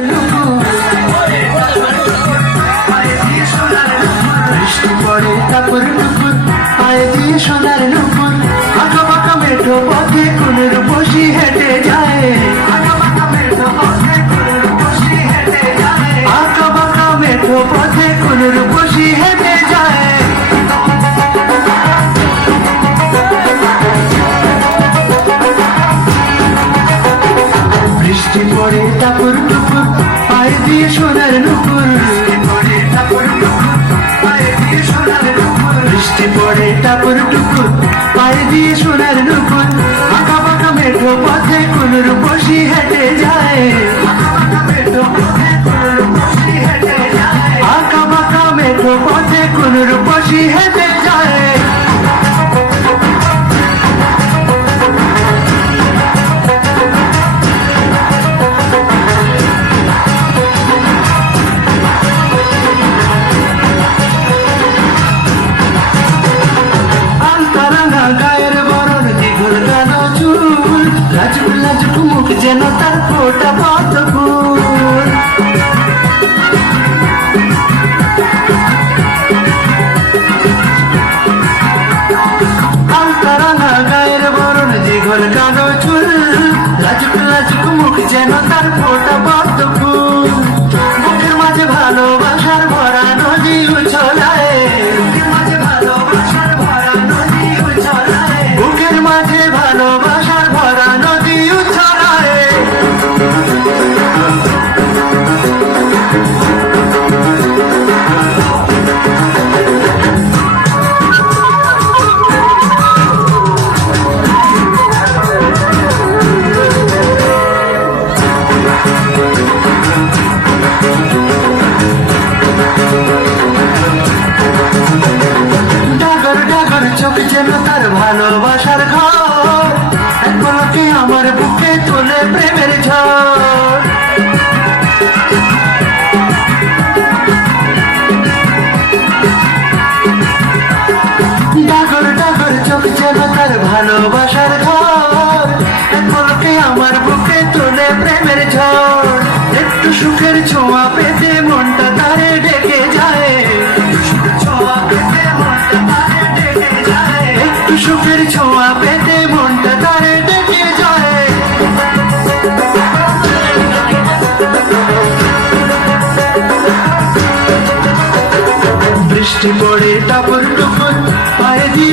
বৃষ্টি টুকুর পায়ে দিয়ে সোনার লাজুক লাজুক মুখ যেন তার ফোটা পথ ফুল আলতারাঙ্গা গায়ের বরণ দীঘল কালো চুল। লাজুক লাজুক মুখ যেন তার ফোটা পথ যেন তার ভালোবাসার ঘর এক পলকে আমার বুকে তোলে প্রেমের ঝড়। ভালোবাসার ঘর পলকে আমার বুকে তোলে প্রেমের ঝড়। একটু সুখের ছোঁয়া পেতে মনটা